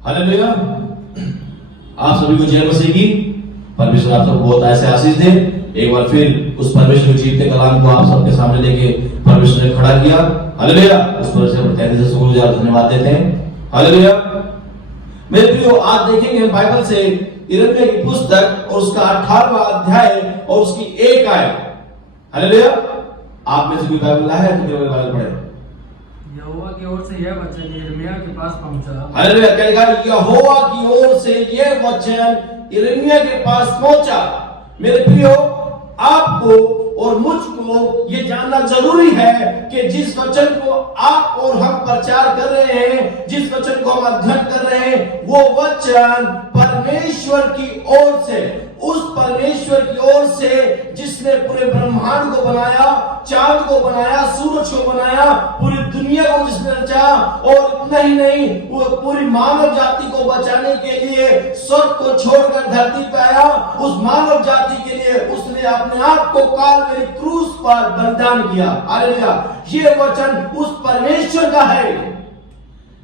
Hallelujah. आप सभी को जय मसीह की। परमेश्वर आप सबको बहुत ऐसे आशीष दे। एक बार फिर उस परमेश्वर के जीवते कलाम को आप सबके सामने लेके परमेश्वर ने खड़ा किया। हालेलुया। उस पर से तहे से शुक्रगुजार धन्यवाद देते हैं। हालेलुया। मेरे प्रियो, आज देखेंगे बाइबल से यिर्मयाह की पुस्तक और उसका 18वां अध्याय और उसकी 1 आयत। हालेलुया। आप में से कोई बाइबल लाया है तो केवल बाइबल पढ़े। यहोवा की ओर से यह वचन यिर्मयाह के पास पहुंचा। हालेलुया। कहेगा यहोवा की ओर से यह वचन यिर्मयाह के पास पहुंचा। मेरे प्रियो, आपको और मुझको ये जानना जरूरी है कि जिस वचन को आप और हम प्रचार कर रहे हैं, जिस वचन को हम अध्ययन कर रहे हैं, वो वचन परमेश्वर की ओर से, उस परमेश्वर की ओर से जिसने पूरे ब्रह्मांड को बनाया, चांद को बनाया, सूरज को बनाया, पूरी दुनिया को जिसने रचा, और इतना ही नहीं, वो पूरी मानव जाति को बचाने के लिए स्वर्ग को छोड़कर धरती पे आया। उस मानव जाति के लिए उसने अपने आप को कालवरी क्रूस पर बलिदान किया। हालेलुया। ये वचन उस परमेश्वर का है।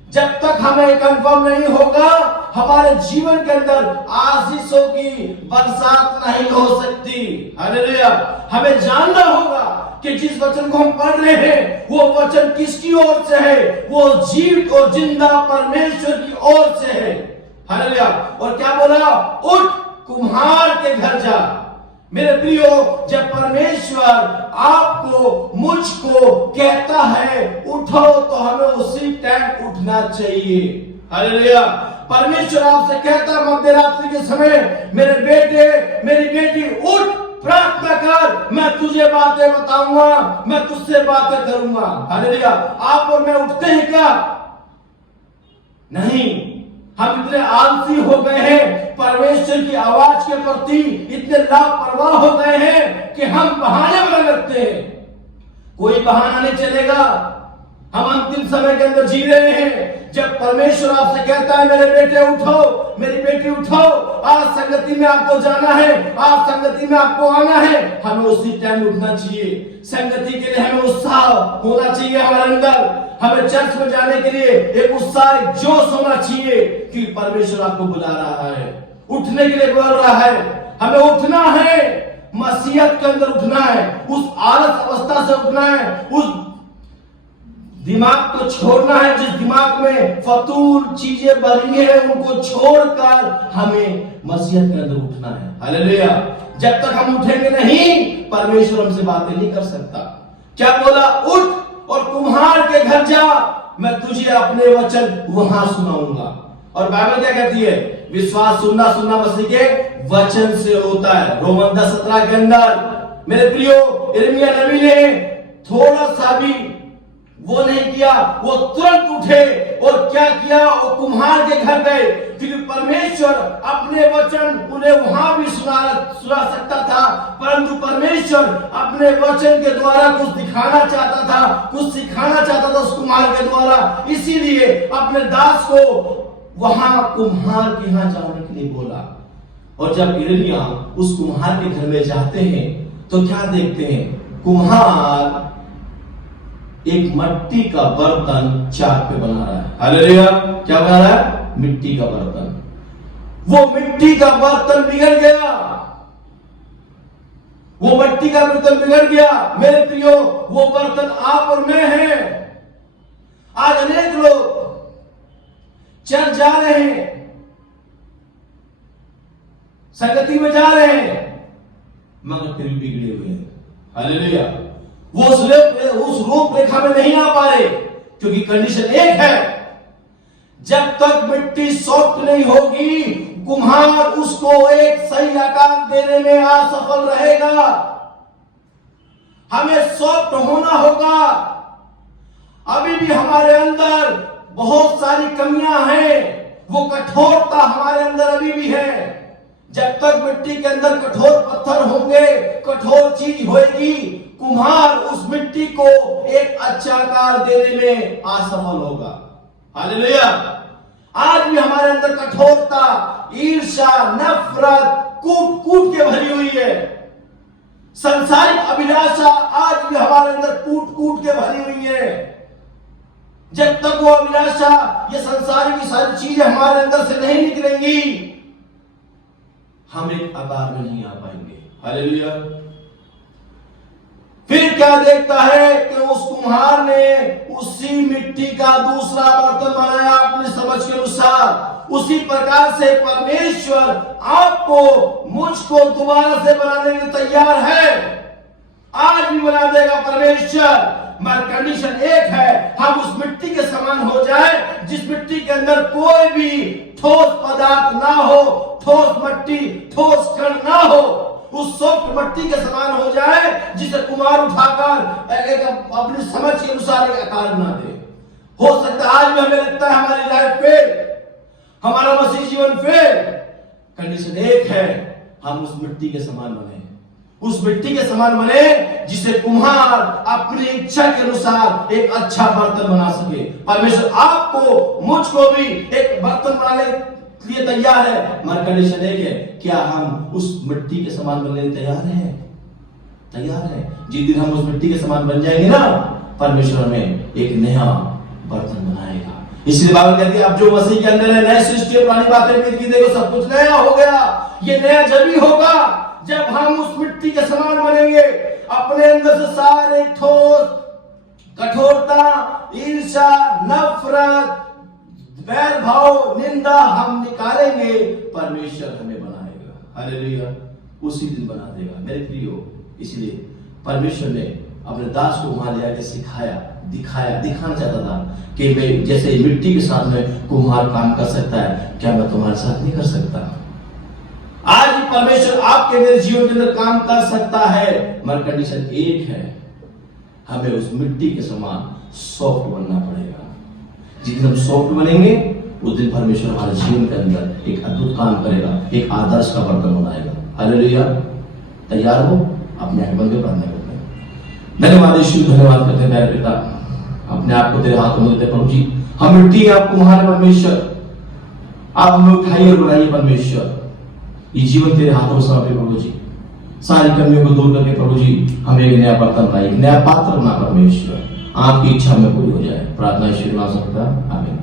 जब तक हमें कंफर्म नहीं होगा, हमारे जीवन के अंदर आशीषों की बरसात नहीं हो सकती। हालेलुया। हमें जानना होगा कि जिस वचन को हम पढ़ रहे हैं वो वचन किसकी ओर से है। वो जीवित और जिंदा परमेश्वर की ओर से है। हालेलुया। और क्या बोला? उठ, कुम्हार के घर जा। मेरे प्रियो, जब परमेश्वर आपको, मुझको कहता है उठो, तो हमें उसी टाइम उठना चाहिए। हालेलुया। परमेश्वर आपसे कहता मध्य रात्रि के समय, मेरे बेटे, मेरी बेटी, उठ, प्रार्थना कर, मैं तुझे बातें बताऊंगा, मैं तुझसे बातें करूंगा। हालेलुया। आप और मैं उठते हैं क्या? नहीं। हम इतने आलसी हो गए हैं, परमेश्वर की आवाज के प्रति इतने लापरवाह हो गए हैं कि हम बहाने बना लगते हैं। कोई बहाना नहीं चलेगा। हम अंतिम समय के अंदर जी रहे हैं। जब परमेश्वर आपसे कहता है मेरे बेटे उठो, मेरी बेटी उठो, आज संगति में आपको जाना है, आज संगति में आपको आना है, हमें उसी टाइम उठना चाहिए। संगति के लिए हमें उत्साह होना चाहिए हमारे अंदर। हमें चर्च में जाने के लिए एक उत्साह, एक जोश होना चाहिए कि परमेश्वर आपको बुला रहा है, उठने के लिए बुला रहा है। हमें उठना है, मसीहत के अंदर उठना है, उस आलस अवस्था से उठना है, उस दिमाग को छोड़ना है जिस दिमाग में फतूल चीजें भरी है, उनको छोड़कर हमें मसीहत के अंदर उठना है। हालेलुया। जब तक हम उठेंगे नहीं, परमेश्वर हमसे बातें नहीं कर सकता। क्या बोला? उठ और कुम्हार के घर जा, मैं तुझे अपने वचन वहां सुनाऊंगा। और बाइबल क्या कहती है? विश्वास सुनना सुनना मसीह के वचन से होता है। रोमन 10:17 के अंदर। मेरे प्रियो, यिर्मयाह नबी ने थोड़ा सा भी वो नहीं किया, वो तुरंत उठे और क्या किया? वो कुम्हार के घर गए, क्योंकि परमेश्वर अपने वचन उन्हें वहां भी सुना सकता था, परंतु परमेश्वर अपने वचन के द्वारा कुछ दिखाना चाहता था, कुछ सिखाना चाहता था उस कुम्हार के द्वारा। इसीलिए अपने दास को वहां कुम्हार के यहां जाने के लिए बोला। और जब यिर्मयाह उस कुम्हार के घर में जाते हैं तो क्या देखते हैं? कुम्हार एक मिट्टी का बर्तन चाक पे बना रहा है। हालेलुया। क्या बना रहा है? मिट्टी का बर्तन। वो मिट्टी का बर्तन बिगड़ गया, वो मिट्टी का बर्तन बिगड़ गया। मेरे प्रियो, वो बर्तन आप और मैं हैं। आज अनेक लोग चर्च जा रहे हैं, संगति में जा रहे हैं, मगर फिर भी बिगड़े हुए हैं। हालेलुया। वो उस रूपरेखा में नहीं आ पा रहे, क्योंकि कंडीशन एक है, जब तक मिट्टी सॉफ्ट नहीं होगी, कुम्हार उसको एक सही आकार देने में असफल रहेगा। हमें सॉफ्ट होना होगा। अभी भी हमारे अंदर बहुत सारी कमियां हैं, वो कठोरता हमारे अंदर अभी भी है। जब तक मिट्टी के अंदर कठोर पत्थर होंगे, कठोर चीज होगी, कुम्हार उस मिट्टी को एक अच्छा आकार देने में असफल होगा। हालेलुया। आज भी हमारे अंदर कठोरता, ईर्ष्या, नफरत कूट कूट के भरी हुई है। संसारिक अभिलाषा आज भी हमारे अंदर कूट कूट के भरी हुई है। जब तक वो अभिलाषा, ये संसार की सारी चीजें हमारे अंदर से नहीं निकलेंगी, हम एक आकार में नहीं आ पाएंगे। हालेलुया। फिर क्या देखता है कि उस कुम्हार ने उसी मिट्टी का दूसरा बर्तन बनाया अपनी समझ के अनुसार। उसी प्रकार से परमेश्वर आपको, मुझको दोबारा से बनाने के लिए तैयार है। आज भी बना देगा परमेश्वर, मगर कंडीशन एक है, हम उस मिट्टी के समान हो जाए जिस मिट्टी के अंदर कोई भी ठोस पदार्थ ना हो, ठोस मट्टी, ठोस कण ना हो। उस सॉफ्ट मट्टी के समान हो जाए जिसे कुम्हार उठाकर एक अपनी समझ के अनुसार एक आकार बना दे। हो सकता है आज भी हमें लगता है हमारी लाइफ फेल, हमारा मसीह जीवन फेल। कंडीशन एक है, हम उस मिट्टी के समान बने, उस मिट्टी के समान बने जिसे कुम्हार अपनी इच्छा के अनुसार एक अच्छा बर्तन बना सके। परमेश्वर आपको, मुझको भी एक बर्तन बनाने के लिए तैयार है, मगर कंडीशन एक है, क्या हम उस मिट्टी के समान बनने के लिए तैयार हैं? तैयार है। जिस दिन हम उस मिट्टी के समान बन जाएंगे ना, परमेश्वर हमें एक नया बर्तन बनाएगा। इसलिए बाइबल कहती है, अब जो मसीह के अंदर है नई सृष्टि, पुरानी बातें बीत गई, देखो सब कुछ नया हो गया। ये नया जब ही होगा जब हम उस मिट्टी के समान बनेंगे। अपने अंदर से सारे ठोस, कठोरता, ईर्ष्या, नफरत, वैर भाव, निंदा हम निकालेंगे, परमेश्वर हमें बनाएगा। हालेलुया। उसी दिन बना देगा मेरे प्रियो। इसलिए परमेश्वर ने अपने दास को वहां ले आके सिखाया, दिखाना चाहता था कि मैं जैसे मिट्टी के साथ में कुम्हार काम कर सकता है, क्या मैं तुम्हारे साथ नहीं कर सकता? आज भी परमेश्वर आपके मेरे जीवन के अंदर काम कर सकता है, मगर कंडीशन एक है, हमें उस मिट्टी के समान सॉफ्ट बनना पड़ेगा। जिस दिन हम सॉफ्ट बनेंगे, उस दिन परमेश्वर हमारे जीवन के अंदर एक अद्भुत काम करेगा, एक आदर्श का बर्तन बनाएगा। हालेलुया। तैयार हो? अपने आंखें बंद कर प्रार्थना करते हैं। धन्यवाद यीशु, धन्यवाद करते हैं मेरे पिता, अपने आप को तेरे हाथों में देते प्रभु जी। हम मिट्टी है, आप कुम्हार परमेश्वर, आप हमें उठाइए और बनाइए परमेश्वर। ये जीवन तेरे हाथों में समर्पित प्रभु जी। सारी कमियों को दूर करके प्रभु जी हमें एक नया बर्तन बनाइए, एक नया पात्र बना परमेश्वर। आपकी इच्छा में पूरी हो जाए। प्रार्थना ईश्वर नाम से, आमीन।